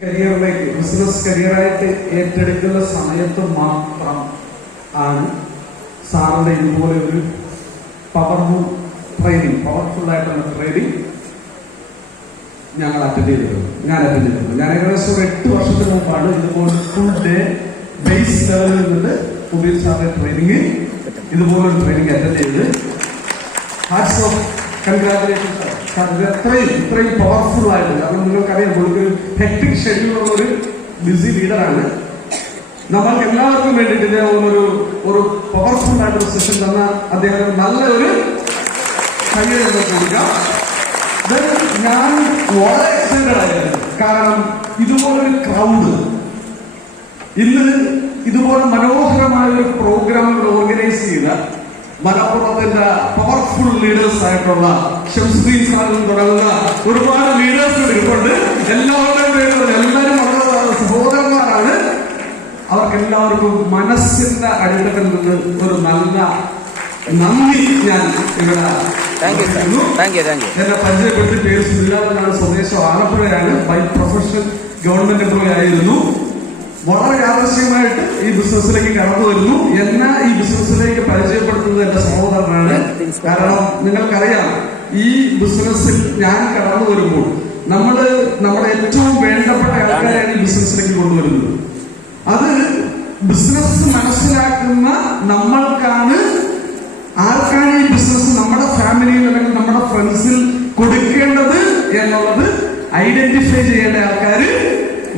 കരിയറിലേക്ക് business കരിയറായിട്ട് ഏറ്റെടുക്കുന്ന സമയത്ത് മാത്രം ആണ് സാറിന്റെ ഇതുപോലെ ഒരു പവർഫുൾ ആയിട്ടുള്ള ട്രെയിനിങ് ഞങ്ങൾ അറ്റൻഡ് ചെയ്തിട്ടുണ്ട്. ഞാൻ ഏകദേശം ഒരു 8 വർഷത്തിന് മുമ്പാണ് ഇതുപോലെ ഫുൾ ഡേ ബേസ് ലെവലിൽ നിന്ന് പുതിയ സാറിന്റെ ട്രെയിനിങ് ഇതുപോലൊരു ട്രെയിനിങ് അറ്റൻഡ് ചെയ്ത് ഹാറ്റ്സ് ഓഫ് കൺഗ്രാജുലേഷൻസ്. ഇത്രയും പവർഫുൾ ആയിട്ട്, കാരണം നിങ്ങൾക്കറിയാം ഒരു ഹെക്ടിക് ഷെഡ്യൂളുള്ള ഒരു ബിസി ലീഡറാണ്. നമ്മൾക്ക് എല്ലാവർക്കും വേണ്ടിയിട്ട് ഒരു പവർഫുൾ ആയിട്ടൊരു സെഷൻ തന്ന അദ്ദേഹം നല്ല ഒരു കയ്യെഴുതി കൊടുക്കാം. ഞാൻ വളരെ എക്സൈറ്റഡ് ആയിരുന്നു, കാരണം ഇതുപോലൊരു ക്രൗഡ് ഇന്ന് ഇതുപോലെ മനോഹരമായ ഒരു പ്രോഗ്രാമുകൾ ഓർഗനൈസ് ചെയ്ത മലപ്പുറത്തിന്റെ പവർഫുൾ ലീഡേഴ്സ് ആയിട്ടുള്ള ഷംസുദ്ദീൻ സാറിൽ തുടങ്ങുന്ന ഒരുപാട് ലീഡേഴ്സ് ഇരിപ്പുണ്ട്. എല്ലാവരുടെയും എല്ലാവരും വളരെ സഹോദരന്മാരാണ്. അവർക്കെല്ലാവർക്കും മനസ്സിന്റെ അടിത്തട്ടിൽ നിന്ന് ഒരു നല്ല നന്ദി ഞാൻ ഇവിടെ എന്നെ പരിചയപ്പെടുത്തി. പേര് സുനിലാലാണ്, സ്വദേശം ആലപ്പുഴയാണ്. ബൈ പ്രൊഫഷൻ ഗവൺമെന്റ് എംപ്ലോയി ആയിരുന്നു. വളരെ യാദൃശ്യമായിട്ട് ഈ ബിസിനസ്സിലേക്ക് കടന്നു വരുന്നു. എന്നെ ഈ ബിസിനസ്സിലേക്ക് പരിചയപ്പെടുത്തുന്നത് എന്റെ സഹോദരനാണ്. കാരണം നിങ്ങൾക്കറിയാം, ഈ ബിസിനസ്സിൽ ഞാൻ കടന്നു വരുമ്പോൾ നമ്മുടെ ഏറ്റവും വേണ്ടപ്പെട്ട ആൾക്കാരെയാണ് ഈ ബിസിനസ്സിലേക്ക് കൊണ്ടുവരുന്നത്. അത് ബിസിനസ് മനസ്സിലാക്കുന്ന നമ്മൾക്കാണ്, ആർക്കാണ് ഈ ബിസിനസ് നമ്മുടെ ഫാമിലിയിൽ അല്ലെങ്കിൽ നമ്മുടെ ഫ്രണ്ട്സിൽ കൊടുക്കേണ്ടത് എന്നുള്ളത് ഐഡന്റിഫൈ ചെയ്യേണ്ട ആൾക്കാര്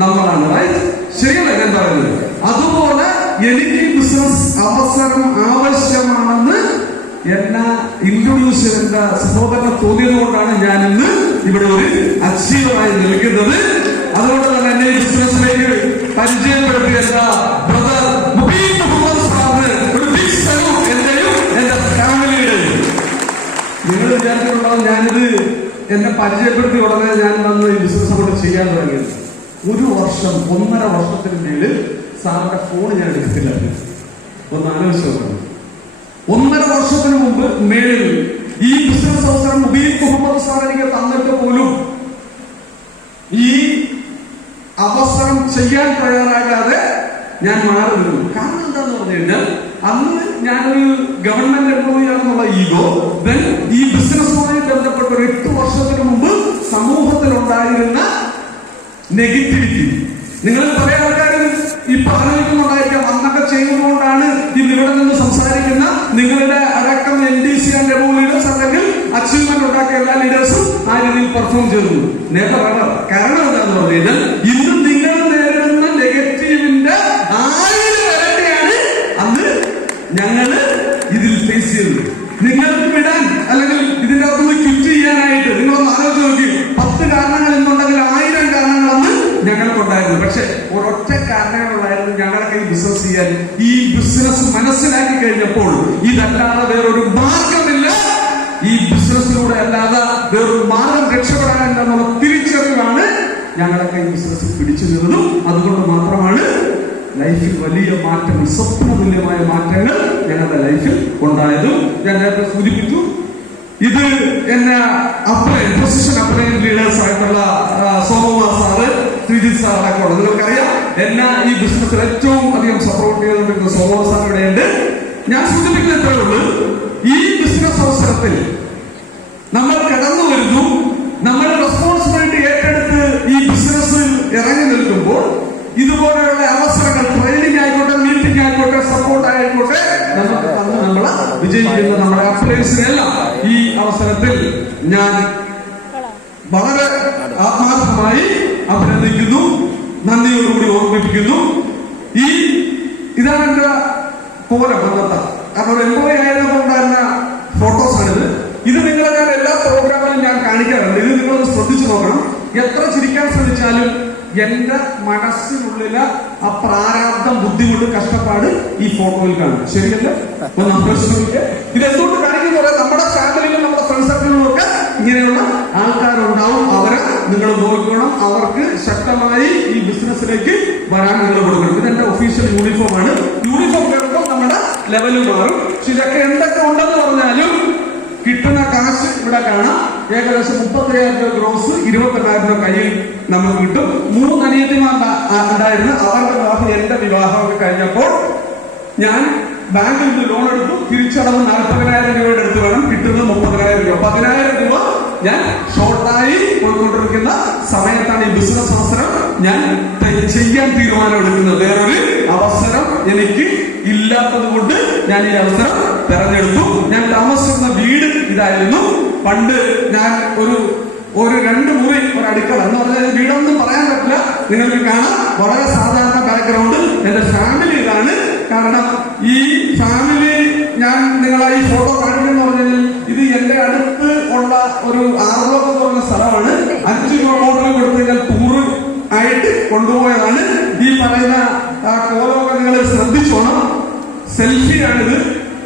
നമ്മളാണ്. റൈറ്റ്? ശരിയല്ല ഞാൻ പറയുന്നത്? അതുപോലെ എനിക്ക് ബിസിനസ് അവസരം ആവശ്യമാണെന്ന് എന്നെ ഇൻട്രൊഡ്യൂസ് ചെയ്ത സഹോദരനെ തോന്നിയത് കൊണ്ടാണ് ഞാൻ ഇന്ന് ഇവിടെ ഒരു അച്ചീവറായി നിൽക്കുന്നത്. അതുകൊണ്ട് തന്നെ എന്നെ ബിസിനസ്സിലേക്ക് പരിചയപ്പെടുത്തിയ ബ്രദർ മുബീൻ മുഹമ്മദ് സാറിന് ഒരു ബിഗ് സല്യൂട്ട് എന്റെയും എന്റെ ഫാമിലിയുടെയും. നിങ്ങൾ വിചാരിച്ചിട്ടുണ്ടാവും ഞാനിത് എന്നെ പരിചയപ്പെടുത്തി ഉടനെ ഞാൻ വന്ന് ഈ ബിസിനസ് കൊണ്ട് ചെയ്യാൻ തുടങ്ങിയത്. 1.5 വർഷത്തിനിടയിൽ സാറിന്റെ ഫോൺ ഞാൻ എടുക്കത്തില്ല. ഒന്ന് ആലോചിച്ച് നോക്കണം. 1.5 വർഷത്തിന് മുമ്പ് മേളിൽ ഈ ബിസിനസ് അവസരം മുബീൻ മുഹമ്മദ് സാർ എനിക്ക് തന്നിട്ട് പോലും ഈ അവസരം ചെയ്യാൻ തയ്യാറാകാതെ ഞാൻ മാറി നിന്നു. കാരണം എന്താന്ന് പറഞ്ഞു കഴിഞ്ഞാൽ, അന്ന് ഞാനൊരു ഗവൺമെന്റ് എംപ്ലോയി ആണെന്നുള്ള ഈഗോ, ദെൻ ഈ ബിസിനസ്സുമായി ബന്ധപ്പെട്ട ഒരു 8 വർഷത്തിന് മുമ്പ് സമൂഹത്തിലുണ്ടായിരുന്ന നെഗറ്റിവിറ്റി. നിങ്ങൾ പല ആൾക്കാരും ഇപ്പൊ ആലോചിക്കുന്നുണ്ടായിരിക്കാം, അന്നൊക്കെ ചെയ്യുന്നതുകൊണ്ടാണ് ഇന്ന് ഇവിടെ നിന്ന് സംസാരിക്കുന്ന നിങ്ങളുടെ അടക്കം NDC ആൻഡ് എബോവ് ലീഡേഴ്സ് അല്ലെങ്കിൽ അച്ചീവ്മെന്റ് ഉണ്ടാക്കിയ എല്ലാ ലീഡേഴ്സും ആ രീതിയിൽ പെർഫോം ചെയ്തു. Never ever. കാരണം എന്താന്ന് പറഞ്ഞു കഴിഞ്ഞാൽ, ഇന്ന് നിങ്ങൾ നേരിടുന്ന നെഗറ്റീവിന്റെ 1000 ഇരട്ടിയാണ് അന്ന് ഞങ്ങള് ഇതിൽ ഫേസ് ചെയ്തത്. നിങ്ങൾക്ക് വിടാൻ അല്ലെങ്കിൽ ഇതിന്റെ അകത്തുനിന്ന് ക്വിറ്റ് ചെയ്യാനായിട്ട് നിങ്ങളൊന്ന് ആലോചിച്ച് നോക്കി. 10 കാരണങ്ങൾ എന്നുണ്ടെങ്കിൽ 1000 കാരണങ്ങളന്ന് ഞങ്ങൾക്കുണ്ടായിരുന്നു. പക്ഷെ ഒരൊറ്റ കാരണങ്ങളുണ്ടായിരുന്നു ഞങ്ങളൊക്കെ ഈ ബിസിനസ് ചെയ്യാൻ. ഈ ബിസിനസ് മനസ്സിലാക്കി കഴിഞ്ഞപ്പോൾ ഇതല്ലാതെ വേറൊരു മാർഗമില്ല, ഈ ബിസിനസ്സിലൂടെ അല്ലാതെ വേറൊരു മാർഗം രക്ഷപ്പെടാനെന്നുള്ള തിരിച്ചറിവാണ് ഞങ്ങളൊക്കെ ഈ ബിസിനസ് പിടിച്ചു നിന്നതും. അതുകൊണ്ട് മാത്രമാണ് ലൈഫിൽ വലിയ മാറ്റങ്ങൾ, സ്വപ്നതുല്യമായ മാറ്റങ്ങൾ ഞങ്ങളുടെ ലൈഫിൽ ഉണ്ടായതും. ഞാൻ നേരത്തെ സൂചിപ്പിച്ചു, ഇത് എന്നെ പൊസിഷൻ അപ്ലൈൻ ലീഡേഴ്സ് ആയിട്ടുള്ള സോമകുമാർ സാറ്, ശ്രീജിത്ത് സാർ അടക്കമുള്ള നിങ്ങൾക്കറിയാം. എന്നെ ഈ ബിസിനസ്സിൽ ഏറ്റവും അധികം സപ്പോർട്ട് ചെയ്തുകൊണ്ടിരിക്കുന്ന സോമകുമാർ സാർ ഇവിടെയുണ്ട്. ഞാൻ സൂചിപ്പിക്കുന്നതേ ഉള്ളൂ, ഈ ബിസിനസ് അവസരത്തിൽ നമ്മൾ കടന്നു വരുന്നു, നമ്മൾ റെസ്പോൺസിബിലിറ്റി ഏറ്റെടുത്ത് ഈ ബിസിനസ്സിൽ ഇറങ്ങി നിൽക്കുമ്പോൾ ഇതുപോലെയുള്ള അവസരങ്ങൾ, ട്രെയിനിങ് ആയിക്കോട്ടെ, മീറ്റിംഗ് ആയിക്കോട്ടെ, സപ്പോർട്ട് ആയിക്കോട്ടെ, നമുക്ക് തന്ന് നമ്മളെ വിജയിക്കുന്ന നമ്മുടെ അപ്ലൈൻസിനെല്ലാം ഈ അവസരത്തിൽ ഞാൻ വളരെ ആത്മാർത്ഥമായി അഭിനന്ദിക്കുന്നു, നന്ദിയോടുകൂടി ഓർമ്മിപ്പിക്കുന്നു. ഇതാണ് എന്റെ പോലെ ബന്ധത്തെ. കാരണം ഒരു എംപ്ലോയി ആയതുകൊണ്ടുണ്ടായിരുന്ന ഫോട്ടോസാണിത്. ഇത് നിങ്ങളെ ഞാൻ എല്ലാ പ്രോഗ്രാമിലും ഞാൻ കാണിക്കാറുണ്ട്. ഇത് നിങ്ങളൊന്ന് ശ്രദ്ധിച്ചു നോക്കണം. എത്ര ചിരിക്കാൻ ശ്രമിച്ചാലും എന്റെ മനസ്സിനുള്ളിലെ ആ പ്രാരാബ്ദം, ബുദ്ധിമുട്ട്, കഷ്ടപ്പാട് ഈ ഫോട്ടോയിൽ കാണും. ശരിയല്ല? ഒന്ന് അഭ്യസിക്കുക. ഇത് എന്തുകൊണ്ട് കാണിക്കുന്നത്? നമ്മുടെ ഫാമിലിയിലും നമ്മുടെ ഫ്രണ്ട് സർക്കിളിലും ഒക്കെ ഇങ്ങനെയുള്ള ആൾക്കാരുണ്ടാവും. അവരെ നിങ്ങൾ നോക്കണം. അവർക്ക് ശക്തമായി ഈ ബിസിനസ്സിലേക്ക് വരാൻ നിങ്ങൾ കൊടുക്കണം. ഇത് എന്റെ ഒഫീഷ്യൽ യൂണിഫോം ആണ്. യൂണിഫോം കേൾക്കുമ്പോൾ നമ്മുടെ ലെവലും മാറും. പക്ഷെ ഇതൊക്കെ എന്തൊക്കെ ഉണ്ടെന്ന് പറഞ്ഞാലും കിട്ടുന്ന കാശ് ഇവിടെ കാണാം. ഏകദേശം 35,000 രൂപ ഗ്രോസ്, 28,000 രൂപ കയ്യിൽ നമുക്ക് കിട്ടും. 3 അനിയത്തിമാർ ഉണ്ടായിരുന്നു. അവരുടെ വിവാഹം, എന്റെ വിവാഹമൊക്കെ കഴിഞ്ഞപ്പോൾ ഞാൻ ബാങ്കിൽ നിന്ന് ലോൺ എടുത്തു. തിരിച്ചടവ് 40,000 രൂപയുടെ അടുത്ത് വേണം, കിട്ടുന്നത് 30,000 രൂപ. 10,000 രൂപ ഞാൻ ഷോർട്ടായി പോയിക്കൊണ്ടിരിക്കുന്ന സമയത്താണ് ഈ ബിസിനസ് അവസരം ഞാൻ ചെയ്യാൻ തീരുമാനമെടുക്കുന്നത്. വേറൊരു അവസരം എനിക്ക് ഇല്ലാത്തത് കൊണ്ട് ഞാൻ ഈ അവസരം തെരഞ്ഞെടുത്തു. ഞാൻ താമസിക്കുന്ന വീട് ഇതായിരുന്നു. പണ്ട് ഞാൻ ഒരു 2 മുറി ഒരു അടുക്കള എന്ന് പറഞ്ഞാൽ വീടൊന്നും പറയാൻ പറ്റില്ല, നിങ്ങൾക്ക് കാണാം. വളരെ സാധാരണ ബാക്ക്ഗ്രൗണ്ട്. എന്റെ ഫാമിലി ഇതാണ്. കാരണം ഈ ഫാമിലി ഞാൻ നിങ്ങളെ ഈ ഫോട്ടോ കാണിക്കുന്നു പറഞ്ഞാൽ ഇത് എന്റെ അടുത്ത് ഉള്ള ഒരു ആർലോകം എന്ന് പറഞ്ഞ സ്ഥലമാണ്. 5 രൂപ മോഡൽ കൊടുത്തു കഴിഞ്ഞാൽ ടൂറ് ആയിട്ട് കൊണ്ടുപോയതാണ്. ഈ പറയുന്ന കോലമൊക്കെ നിങ്ങൾ ശ്രദ്ധിച്ചോണം. സെൽഫിയാണിത്.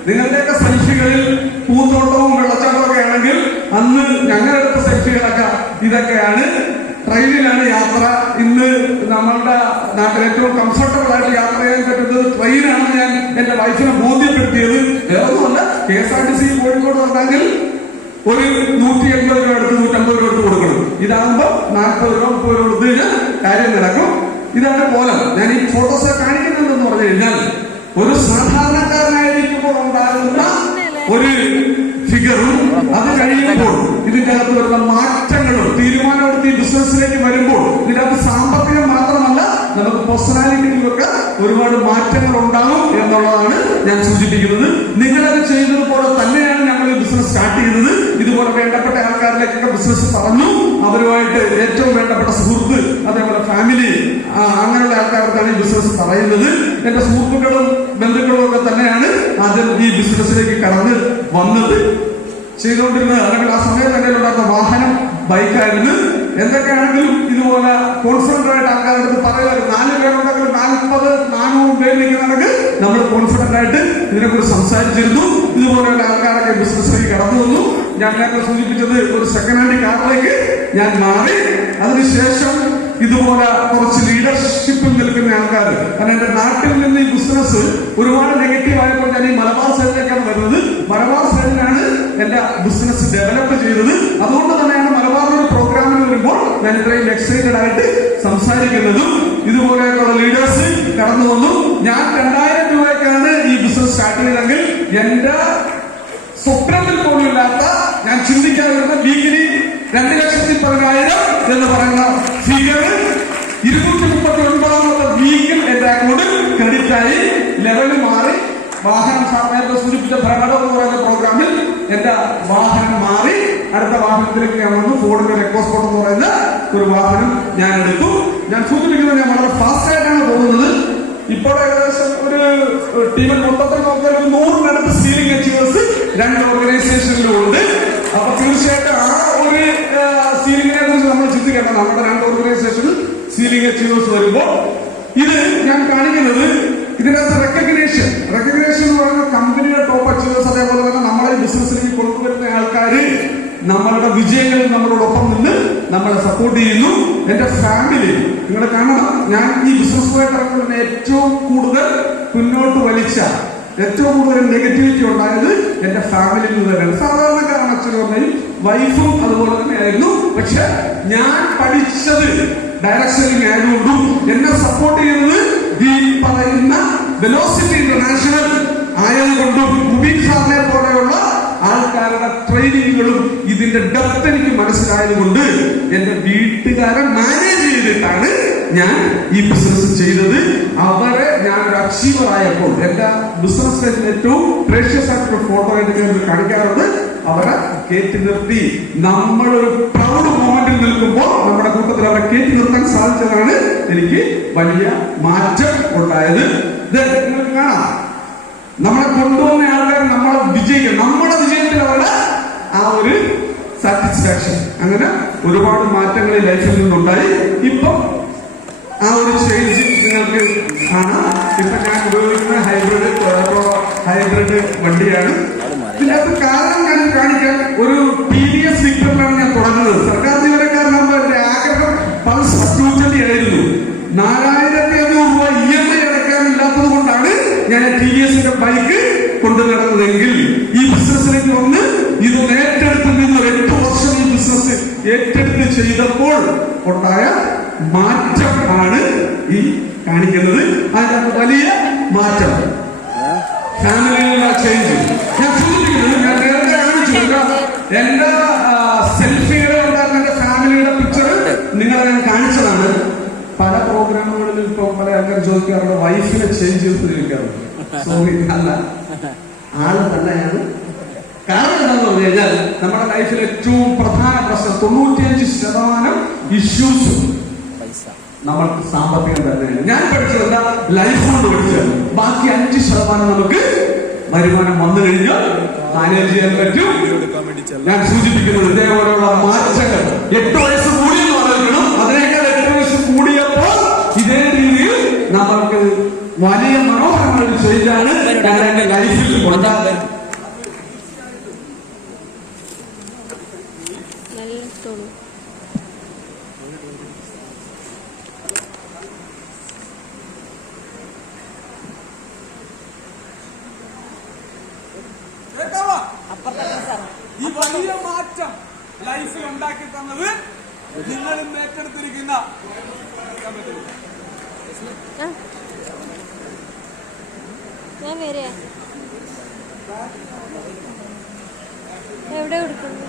നിങ്ങളുടെയൊക്കെ സെൽഫികളിൽ പൂന്തോട്ടവും വെള്ളച്ചാട്ടവും ഒക്കെ ആണെങ്കിൽ അന്ന് ഞങ്ങളെടുത്ത സെൽഫികളൊക്കെ ഇതൊക്കെയാണ്. ട്രെയിനിലാണ് യാത്ര. ഇന്ന് നമ്മളുടെ നാട്ടിൽ ഏറ്റവും കംഫർട്ടബിൾ ആയിട്ട് യാത്ര ചെയ്യാൻ പറ്റുന്നത് ട്രെയിനാണെന്ന് ഞാൻ എന്റെ വൈഫിനെ ബോധ്യപ്പെടുത്തിയത്. വേറൊന്നുമല്ല, KSRTC കോഴിക്കോട് വന്നെങ്കിൽ ഒരു 180 രൂപ എടുത്ത് 150 രൂപ എടുത്ത് കൊടുക്കണം. ഇതാകുമ്പോ 40 രൂപ 30 രൂപ എടുത്ത് കഴിഞ്ഞാൽ കാര്യം നടക്കും. ഇതാണ് കോലം. ഞാൻ ഈ ഫോട്ടോസ് കാണിക്കുന്നുണ്ടെന്ന് പറഞ്ഞു കഴിഞ്ഞാൽ ഒരു സാധാരണക്കാരനായിരിക്കുമ്പോൾ ഉണ്ടാകുന്ന ഒരു ഫിഗറും അത് കഴിയുമ്പോൾ ഇതിന്റെ അകത്ത് വരുന്ന മാറ്റങ്ങളും തീരുമാനമെടുത്ത് ഈ ബിസിനസ്സിലേക്ക് വരുമ്പോൾ ഇതിനകത്ത് സാമ്പത്തികം മാത്രമല്ല, നമുക്ക് പേഴ്സണാലിറ്റിയിലൊക്കെ ഒരുപാട് മാറ്റങ്ങൾ ഉണ്ടാകും എന്നുള്ളതാണ് ഞാൻ സൂചിപ്പിക്കുന്നത്. നിങ്ങളത് ചെയ്യുന്നതുപോലെ തന്നെയാണ് ഞങ്ങൾ ഈ ബിസിനസ് സ്റ്റാർട്ട് ചെയ്തത്. ഇതുപോലെ വേണ്ടപ്പെട്ട ആൾക്കാരിലേക്കൊക്കെ ബിസിനസ് പറഞ്ഞു. അവരുമായിട്ട് ഏറ്റവും വേണ്ടപ്പെട്ട സുഹൃത്ത്, അതേപോലെ ഫാമിലി, അങ്ങനെയുള്ള ആൾക്കാർക്കാണ് ഈ ബിസിനസ് പറയുന്നത്. എന്റെ സുഹൃത്തുക്കളും ബന്ധുക്കളും ഒക്കെ തന്നെയാണ് ആദ്യം ഈ ബിസിനസ്സിലേക്ക് കടന്ന് വന്നത്, ചെയ്തുകൊണ്ടിരുന്നത്. അല്ലെങ്കിൽ ആ സമയത്ത് എന്റെ ഉണ്ടാക്കുന്ന വാഹനം ബൈക്കായിരുന്നു. എന്തൊക്കെയാണെങ്കിലും ഇതുപോലെ കോൺഫിഡന്റ് ആയിട്ട് ആൾക്കാരുടെ പറയുന്നത് 4 പേരുണ്ടെങ്കിൽ 40-400 പേര് നിൽക്കുന്നുണ്ടെങ്കിൽ നമ്മൾ കോൺഫിഡന്റ് ആയിട്ട് ഇതിനെക്കുറിച്ച് സംസാരിച്ചിരുന്നു. ഇതുപോലെയുള്ള ആൾക്കാരൊക്കെ ബിസിനസ്സിലേക്ക് കടന്നു വന്നു. ഞാൻ നേരത്തെ സൂചിപ്പിച്ചത് ഒരു സെക്കൻഡ് ഹാൻഡ് കാറിലേക്ക് ഞാൻ മാറി. അതിനുശേഷം ഇതുപോലെ കുറച്ച് ലീഡർഷിപ്പിൽ നിൽക്കുന്ന ആൾക്കാർ, കാരണം എന്റെ നാട്ടിൽ നിന്ന് ഈ ബിസിനസ് ഒരുപാട് നെഗറ്റീവ് ആയപ്പോൾ ഞാൻ ഈ മലബാർ സൈഡിലേക്കാണ് വരുന്നത്. മലബാർ സൈഡിലാണ് എന്റെ ബിസിനസ് ഡെവലപ്പ് ചെയ്തത്. അതുകൊണ്ട് തന്നെയാണ് മലബാറിന്റെ പ്രോഗ്രാമിൽ വരുമ്പോൾ ഞാൻ ഇത്രയും എക്സൈറ്റഡ് ആയിട്ട് സംസാരിക്കുന്നതും. ഇതുപോലെയൊക്കെയുള്ള ലീഡേഴ്സ് കടന്നു വന്നു. ഞാൻ 2000 രൂപയ്ക്കാണ് ഈ ബിസിനസ് സ്റ്റാർട്ട് ചെയ്തെങ്കിൽ എന്റെ സ്വപ്നത്തിൽ പോലും ഇല്ലാത്ത, ഞാൻ ചിന്തിക്കാൻ വരുന്ന വീക്കിലി 2,10,000 എന്ന് പറയുന്ന ഫിഗർ 239ാമത്തെ വീക്കിൽ എന്റെ അക്കൗണ്ടിൽ ക്രെഡിറ്റ് ആയി. ലെവല് മാറി. വാഹനം നേരത്തെ സൂചിപ്പിച്ച ഭരണം എന്ന് പറയുന്ന പ്രോഗ്രാമിൽ എന്റെ വാഹനം മാറി. അടുത്ത വാഹനത്തിലേക്ക് ഞാൻ വന്നു. ഫോർഡിന്റെ എക്കോസ്പോർട്ട് എന്ന് പറയുന്ന ഒരു വാഹനം ഞാൻ എടുത്തു. ഞാൻ സൂചിപ്പിക്കുന്നത് ഞാൻ വളരെ ഫാസ്റ്റ് ആയിട്ടാണ് പോകുന്നത്. ഇപ്പോൾ ഏകദേശം ഒരു ടീമിൽ മൊത്തത്തിൽ നോക്കിയാൽ 100-നടുത്ത് സീലിംഗ് അച്ചീവേഴ്സ് 2 ഓർഗനൈസേഷനിലും ഉണ്ട്. അപ്പൊ തീർച്ചയായിട്ടും ആ ഒരു സീലിംഗിനെ കുറിച്ച് നമ്മൾ ചിന്തിക്കണം. നമ്മുടെ 2 ഓർഗനൈസേഷനിൽ സീലിംഗ് അച്ചീവേഴ്സ് വരുമ്പോൾ ഇത് ഞാൻ കാണിക്കുന്നത് ഇതിനകത്ത് റെക്കഗ്നേഷൻ എന്ന് പറയുന്ന കമ്പനിയുടെ ടോപ്പ് അച്ചീവേഴ്സ്, അതേപോലെ തന്നെ നമ്മളെ ബിസിനസ്സിലേക്ക് കൊണ്ടുവരുന്ന ആൾക്കാർ നമ്മളുടെ വിജയങ്ങളിൽ നമ്മളോടൊപ്പം നിന്ന് നമ്മളെ സപ്പോർട്ട് ചെയ്യുന്നു. എന്റെ ഫാമിലി നിങ്ങൾ കാണണം. ഞാൻ ഈ ബിസിനസ്സുമായിട്ട് ഇറങ്ങുന്ന ഏറ്റവും കൂടുതൽ മുന്നോട്ട് വലിച്ച, ഏറ്റവും കൂടുതൽ നെഗറ്റിവിറ്റി ഉണ്ടായത് എന്റെ ഫാമിലിയിൽ നിന്ന് തന്നെയാണ്. സാധാരണക്കാരാണ് അച്ഛനും അമ്മയും വൈഫും അതുപോലെ തന്നെ ആയിരുന്നു. പക്ഷെ ഞാൻ പഠിച്ചത് ഡയറക്ഷനിങ് ആയതുകൊണ്ടും എന്നെ സപ്പോർട്ട് ചെയ്യുന്നത് ഈ പറയുന്ന വെലോസിറ്റി ഇന്റർനാഷണൽ ആയതുകൊണ്ടും മുബീൻ സാറിനെ പോലെയുള്ള ആൾക്കാരുടെ ട്രെയിനിങ്ങുകളും ഇതിന്റെ ഡെപ്ത് എനിക്ക് മനസ്സിലായതുകൊണ്ട് എന്റെ വീട്ടുകാരെ മാനേജ് ചെയ്തിട്ടാണ് ഞാൻ ഈ ബിസിനസ് ചെയ്തത്. അവരെ ഞാൻ ഒരു അച്ചീവർ ആയപ്പോൾ എന്റെ ബിസിനസ് ലൈഫിൽ ഏറ്റവും പ്രേഷ്യസ് ആയിട്ടുള്ള ഫോട്ടോ ആയിട്ട് ഞാൻ കാണിക്കാറുണ്ട്. അവരെ കയറ്റി നിർത്തി നമ്മളൊരു പ്രൗഡ് മൊമെന്റിൽ നിൽക്കുമ്പോൾ നമ്മുടെ കൂട്ടത്തിൽ അവരെ കയറ്റി നിർത്താൻ സാധിച്ചതാണ് എനിക്ക് വലിയ മാറ്റം ഉണ്ടായത്. നിങ്ങൾക്ക് കാണാം, നമ്മളെ കൊണ്ടുവന്ന ആൾക്കാർ നമ്മളെ വിജയിക്കും. നമ്മുടെ വിജയത്തിൽ അവരുടെ ആ ഒരു സാറ്റിസ്ഫാക്ഷൻ, അങ്ങനെ ഒരുപാട് മാറ്റങ്ങൾ ഈ ലൈഫിൽ നിന്നുണ്ടായി. ഇപ്പം ആ ഒരു ചേഞ്ച് നിങ്ങൾക്ക് കാണാം. ഇപ്പൊ ഞാൻ ഉപയോഗിക്കുന്ന ഹൈബ്രിഡ് വണ്ടിയാണ്. ഇതിനകത്ത് കാരണം ഞാൻ കാണിക്കാൻ ഒരു TVS വിക്ടറിലാണ് ഞാൻ തുടങ്ങുന്നത്. സർക്കാർ ജീവനക്കാരനാകുമ്പോൾ എന്റെ ആഗ്രഹം പൾസ് 220 ആയിരുന്നു. 4,500 രൂപ EMI അടയ്ക്കാനില്ലാത്തത് കൊണ്ടാണ് ഞാൻ TVSന്റെ ബൈക്ക് കൊണ്ടു നടന്നതെങ്കിൽ ഈ ബിസിനസ്സിലേക്ക് വന്ന് ഇത് ഏറ്റെടുത്ത് നിന്ന് 8 വർഷം ഈ ഉണ്ടായ മാറ്റം ആണ് ഈ കാണിക്കുന്നത്. അതിനകത്ത് വലിയ മാറ്റം, ഫാമിലിയിലുള്ള ചേഞ്ച്. ഞാൻ സൂചിപ്പിക്കുന്നത്, ഞാൻ നേരത്തെ കാണിച്ചു എന്റെ സെൽഫിയുടെ ഉണ്ടായിരുന്ന എന്റെ ഫാമിലിയുടെ പിക്ചർ നിങ്ങളെ ഞാൻ കാണിച്ചതാണ്. പല പ്രോഗ്രാമുകളിലും ഇപ്പൊ പല ആൾക്കാർ ചോദിക്കാറുണ്ട് വൈഫിനെ ചേഞ്ച് ചെയ്ത് ചോദിക്കാറുണ്ട്. സോറി, അല്ല, ആള് തന്നെയാണ്. കാരണം എന്താണെന്ന് പറഞ്ഞു കഴിഞ്ഞാൽ നമ്മുടെ ലൈഫിൽ ഏറ്റവും പ്രധാന പ്രശ്നം 95% ഇഷ്യൂസ് നമ്മൾക്ക് സാമ്പത്തികം തന്നെയാണ്. ഞാൻ പഠിച്ചതല്ല, ലൈഫ് കൊണ്ട് പഠിച്ചത്. ബാക്കി 5% നമുക്ക് വരുമാനം വന്നു കഴിഞ്ഞാൽ മാനേജ് ചെയ്യാൻ പറ്റും. ഞാൻ സൂചിപ്പിക്കുന്നത് ഇതേപോലെയുള്ള മാറ്റങ്ങൾ 8 വയസ്സ് കൂടിയെന്ന് ആലോചിക്കണം. അതിനേക്കാൾ 8 വയസ്സ് കൂടിയപ്പോൾ ഇതേ രീതിയിൽ നമ്മൾക്ക് വലിയ മനോഹരമായ ഒരു ചേഞ്ചാണ് ഞാൻ എന്റെ ലൈഫിൽ ഉണ്ടാകുന്നത്. ഈ വലിയ മാറ്റം ലൈഫിൽ ഉണ്ടാക്കി തന്നത് നിങ്ങളും ഏറ്റെടുത്തിരിക്കുന്ന ഞാൻ വരെ എവിടെ കൊടുക്കുന്നു?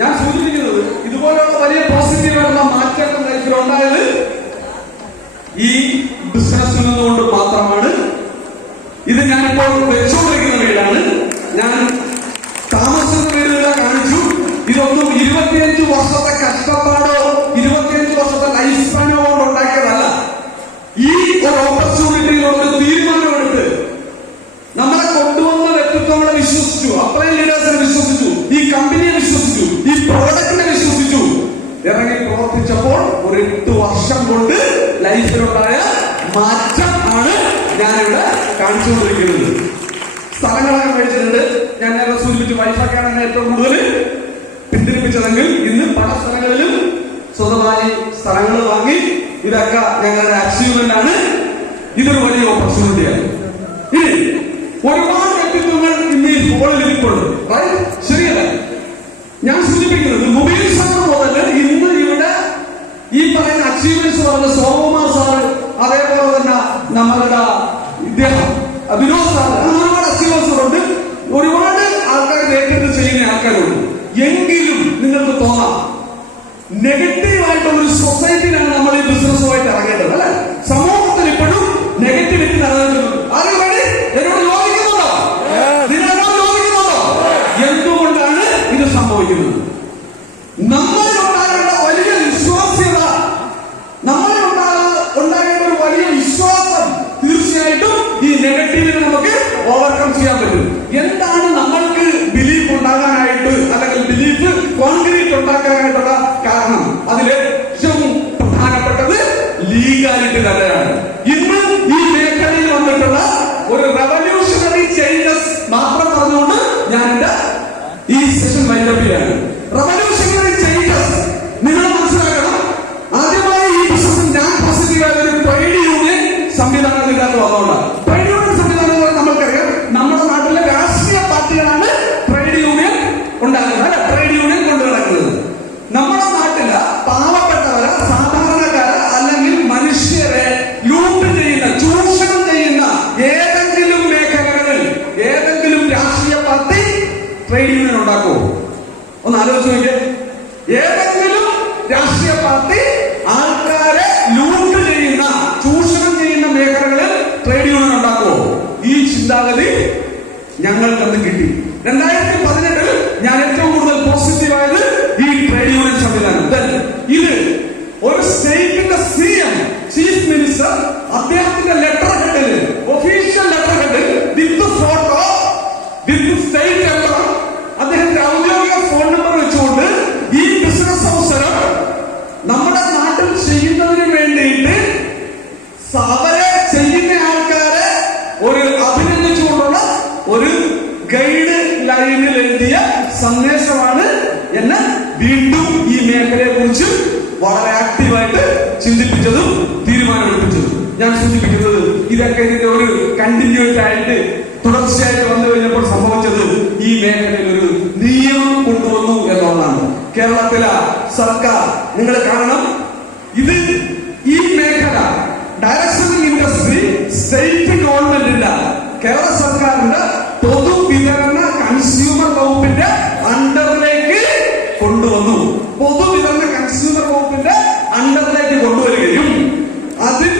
ഞാൻ സൂചിപ്പിക്കുന്നത് ഇതുപോലെയുള്ള വലിയ പോസിറ്റീവായിട്ടുള്ള മാറ്റങ്ങൾ ലൈഫിൽ ഉണ്ടായത് ഈ ബിസിനസ്സിൽ നിന്നുകൊണ്ട് മാത്രമാണ്. ഇത് ഞാനിപ്പോൾ വെച്ചുകൊണ്ടിരിക്കുന്ന വീടാണ്. ഞാൻ താമസിക്കുന്ന വീടുകളെ കാണിച്ചു. ഇതൊന്നും 25 വർഷത്തെ കഷ്ടപ്പാടോ 25 വർഷത്തെ ലൈഫ് സ്പാനോ കൊണ്ട് ഉണ്ടാക്കിയതല്ല. ഈ ഒരു ഓപ്പർച്യൂണിറ്റിയിലുള്ള ഒരു തീരുമാനമെടുത്ത് നമ്മളെ കൊണ്ടുവന്ന വ്യക്തിത്വങ്ങളെ വിശ്വസിച്ചു, അപ്ലൈ ലീഡേഴ്സിനെ വിശ്വസിച്ചു, ഈ കമ്പനിയെ വിശ്വസിച്ചു, ഈ പ്രോഡക്റ്റിനെ വിശ്വസിച്ചു, ഇറങ്ങി പ്രവർത്തിച്ചപ്പോൾ ഒരു 8 വർഷം കൊണ്ട് ലൈഫിലുണ്ടായ മാറ്റം ആണ് ഞാനിവിടെ കാണിച്ചുകൊണ്ടിരിക്കുന്നത്. സ്ഥലങ്ങളൊക്കെ മേടിച്ചിട്ടുണ്ട്. ഞാൻ നേരെ സൂചിപ്പിച്ചു, വൈഫൊക്കെയാണ് എന്നെ ഏറ്റവും കൂടുതൽ പിന്തിരിപ്പിച്ചതെങ്കിൽ ഇന്ന് പല സ്ഥലങ്ങളിലും സ്വന്തമായി സ്ഥലങ്ങൾ വാങ്ങി. ഇതൊക്കെ ഞങ്ങളുടെ അച്ചീവ്മെന്റ് ആണ്. ഇതൊരു വലിയ ഓപ്പർച്യൂണിറ്റിയാണ്. ഇനി ഒരുപാട് വ്യക്തിത്വങ്ങൾ ഇന്ന് ഈ ഹോളിൽ ഇരിപ്പുണ്ട്. ശരിയല്ല? ഞാൻ സൂചിപ്പിക്കുന്നത് മൊബൈൽ സാർ മുതൽ ഇന്ന് ഇവിടെ ഈ പറയുന്ന അച്ചീവ്മെന്റ്സ് പറഞ്ഞ സോമകുമാർ സാറ്, അതേപോലെ തന്നെ നമ്മളുടെ ഇദ്ദേഹം വിനോദ് സാർ, ഒരുപാട് അച്ചീവ്മെന്റ്സ് ഉണ്ട്. ഒരുപാട് ആൾക്കാർ ഏറ്റെടുത്ത് ചെയ്യുന്ന ആൾക്കാരുണ്ട്. എങ്കിലും നിങ്ങൾക്ക് തോന്നാം നെഗറ്റീവായിട്ടുള്ള ഒരു സൊസൈറ്റിയിലാണ് നമ്മൾ ഈ ബിസിനസ്സുമായിട്ട് ഇറങ്ങേണ്ടത്, അല്ലെ? സമൂഹത്തിൽ ഇപ്പോഴും നെഗറ്റിവിറ്റി നിലനിൽക്കുന്നുണ്ട്. ആരും വേണ്ടി എന്നോട് യോജിക്കുന്നുണ്ടോ? നിങ്ങളെന്നോട് യോജിക്കുന്നുണ്ടോ? എന്തുകൊണ്ടാണ് ഇത് സംഭവിക്കുന്നത്? നമ്മളിലുണ്ടാകേണ്ട വലിയ വിശ്വാസ്യത, നമ്മളിലുണ്ടാകേണ്ട ഒരു വലിയ വിശ്വാസം തീർച്ചയായിട്ടും ഈ നെഗറ്റീവിനെ നമുക്ക് ഓവർകം ചെയ്യാൻ പറ്റും. എന്താണ് നമ്മൾക്ക് ബിലീഫ് ഉണ്ടാകാനായിട്ട്, അല്ലെങ്കിൽ ബിലീഫ് കോൺക്രീറ്റ് ഉണ്ടാക്കാനായിട്ടുള്ള കാരണം? അതിൽ ഏറ്റവും പ്രധാനപ്പെട്ടത് ലീഗാലിറ്റി തന്നെയാണ്. ഇന്ന് ഈ മേഖലയിൽ വന്നിട്ടുള്ള ഒരു റവല്യൂഷണറി ചേഞ്ചസ് മാത്രം പറഞ്ഞുകൊണ്ട് ഞാൻ എന്റെ ഈ സെഷൻ വൈൻഡപ്പ് ചെയ്യാണ്. റവല്യൂഷണറി ചേഞ്ചസ് നിങ്ങൾ മനസ്സിലാക്കണം. ആദ്യമായി ഈ ബിസിനസ് ഞാൻ പോസിറ്റീവായ ഒരു ട്രേഡ് യൂണിയൻ സംവിധാനം ഇതിനകത്ത് വന്നോണ്ടാണ്. ട്രേഡ് യൂണിയൻ സംവിധാനം നമ്മൾക്കറിയാം, നമ്മുടെ നാട്ടിലെ രാഷ്ട്രീയ പാർട്ടികളാണ് ട്രേഡ് യൂണിയൻ ഉണ്ടാക്കുന്നത്, അല്ലെ? ട്രേഡ് യൂണിയൻ കൊണ്ടു നടക്കുന്നത്. നമ്മുടെ നാട്ടില് പാവപ്പെട്ടവരെ, സാധാരണക്കാരെ, അല്ലെങ്കിൽ മനുഷ്യരെ ലൂട്ട് ചെയ്യുന്ന, ചൂഷണം ചെയ്യുന്ന ഏതെങ്കിലും മേഖലകളിൽ ഏതെങ്കിലും രാഷ്ട്രീയ പാർട്ടി ട്രേഡ് യൂണിയൻ ഉണ്ടാക്കുമോ? ഒന്ന് ആലോചിച്ച് നോക്കിയേ. ഏതെങ്കിലും രാഷ്ട്രീയ പാർട്ടി ആൾക്കാരെ ലൂട്ട് ചെയ്യുന്ന, ചൂഷണം ചെയ്യുന്ന മേഖലകളിൽ ട്രേഡ് യൂണിയൻ ഉണ്ടാക്കുമോ? ഈ ചിന്താഗതി ഞങ്ങൾക്കന്ന് കിട്ടി. 2018 ഞാൻ ഏറ്റവും കൂടുതൽ പോസിറ്റീവായത് ഈ ട്രേഡ് യൂണിയൻ സംവിധാനം. ഇത് ഒരു സ്റ്റേറ്റിന്റെ CM, ചീഫ് മിനിസ്റ്റർ, അദ്ദേഹത്തിന്റെ ലെറ്റർ ഹെഡിൽ, official letter with photo with, state സ്റ്റേറ്റ് ലെറ്റർ, അദ്ദേഹത്തിന്റെ ഔദ്യോഗിക ഫോൺ നമ്പർ വെച്ചുകൊണ്ട് ഈ ബിസിനസ് അവസരം നമ്മുടെ നാട്ടിൽ ചെയ്യുന്നതിന് വേണ്ടി ഗൈഡ് ലൈനിൽ എഴുതിയ സന്ദേശമാണ് എന്നെ വീണ്ടും ഈ മേഖലയെ കുറിച്ച് വളരെ ആക്റ്റീവായിട്ട് ചിന്തിപ്പിച്ചതും തീരുമാനമെടുപ്പിച്ചതും. ഞാൻ സൂചിപ്പിക്കുന്നത് ഇതൊക്കെ ഇതിന്റെ ഒരു കണ്ടിന്യൂറ്റി ആയിട്ട് തുടർച്ചയായിട്ട് വന്നു കഴിഞ്ഞപ്പോൾ സംഭവിച്ചത് ഈ മേഖലയിൽ ഒരു നിയമം കൊണ്ടുവന്നു എന്നുള്ളതാണ്. കേരളത്തിലെ സർക്കാർ നിങ്ങൾ കാണണം, ഇത് ഈ മേഖല ഡയറക്ഷൻ ഇൻഡസ്ട്രി സ്റ്റേറ്റ് ഗവൺമെന്റിന്റെ കേരള സർക്കാരിന്റെ പൊതുവിതരണ കൺസ്യൂമർ വകുപ്പിന്റെ അണ്ടറിലേക്ക് കൊണ്ടുവന്നു. പൊതുവിതരണ കൺസ്യൂമർ വകുപ്പിന്റെ അണ്ടറിലേക്ക് കൊണ്ടുവരികയും അതിൽ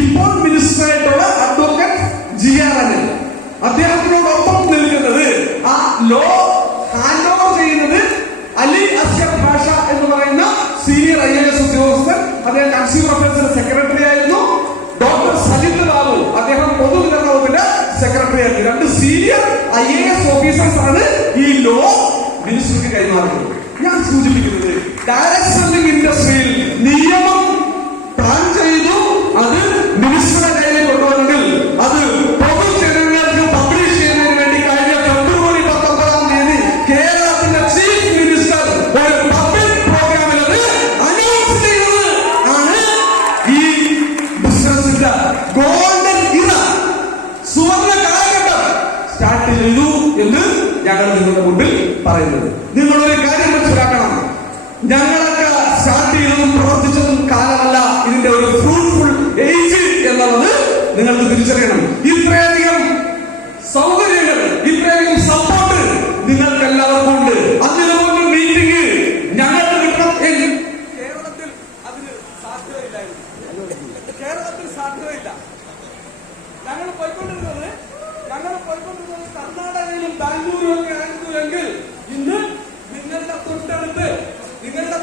ഇപ്പോൾ മിനിസ്റ്ററായിട്ടുള്ള അഡ്വക്കേറ്റ് GRN അദ്ദേഹത്തിനോടൊപ്പം നിൽക്കുന്നത്, ആ ലോ ഹാൻഡ് ഓവർ ചെയ്യുന്നത് അലി അസ്കർ ഭാഷ എന്ന് പറയുന്ന സീനിയർ IAS ഉദ്യോഗസ്ഥൻ. അദ്ദേഹം കൺസ്യൂമർ അഫയേഴ്സിന്റെ സെക്രട്ടറി ആയിരുന്നു. ഡോക്ടർ സലിത് ബാബു അദ്ദേഹം പൊതുവിതരണ വകുപ്പിന്റെ സെക്രട്ടറി ആയിരുന്നു. രണ്ട് സീനിയർ IAS ഓഫീസേഴ്സ് ആണ് ഈ ലോ മിനിസ്റ്റർക്ക് കൈമാറുന്നത്. ഞാൻ സൂചിപ്പിക്കുന്നത് ഡയറക്ട് സെല്ലിംഗ് ഇൻഡസ്ട്രിയിൽ നിയമം പ്ലാൻ ചെയ്തു, അത് മിനിസ്റ്ററുടെ കയ്യിൽ കൊണ്ടുവന്നെങ്കിൽ അത് പൊതുജനങ്ങൾക്ക് പബ്ലിഷ് ചെയ്യുന്നതിന് വേണ്ടി കഴിഞ്ഞ ഫെബ്രുവരി 19-ാം തീയതി കേരളത്തിന്റെ ചീഫ് മിനിസ്റ്റർ ഒരു പബ്ലിക് പ്രോഗ്രാമിൽ അത് അനൗൺസ് ചെയ്തത് ആണ്. ഈ ബിസിനസിന്റെ ഗോൾഡൻ ഇറ, സുവർണ കാലഘട്ടം സ്റ്റാർട്ട് ചെയ്തു എന്ന് ഞങ്ങൾ നിങ്ങളുടെ മുമ്പിൽ പറയുന്നത്. നിങ്ങളൊരു കാര്യം മനസ്സിലാക്കണം, ഞങ്ങളൊക്കെ സ്റ്റാർട്ട് ചെയ്തതും പ്രവർത്തിച്ചതും കാലമല്ല, ഇതിന്റെ ഒരു ഫ്രൂട്ട്ഫുൾ ഏജ് എന്നുള്ളത് നിങ്ങൾക്ക് തിരിച്ചറിയണം. ഇത്രയധികം സൗകര്യങ്ങൾ, ഇത്രയധികം സപ്പോർട്ട് നിങ്ങൾക്ക് എല്ലാവർക്കും ഉണ്ട്. അതിനുപോലെ മീറ്റിംഗ് ഞങ്ങൾക്ക് കിട്ടണം എങ്കിൽ കേരളത്തിൽ അതിന് സാധ്യതയില്ലായിരുന്നു. കേരളത്തിൽ സാധ്യതയില്ല. ഞങ്ങൾ പോയിക്കൊണ്ടിരുന്നത് കർണാടകയിലും ബാംഗ്ലൂരും ഒക്കെ ആയിരുന്നു എങ്കിൽ ഇന്ന് നിങ്ങളുടെ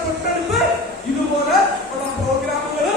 തൊട്ടടുത്ത് ഇതുപോലെ ഉള്ള പ്രോഗ്രാമുകൾ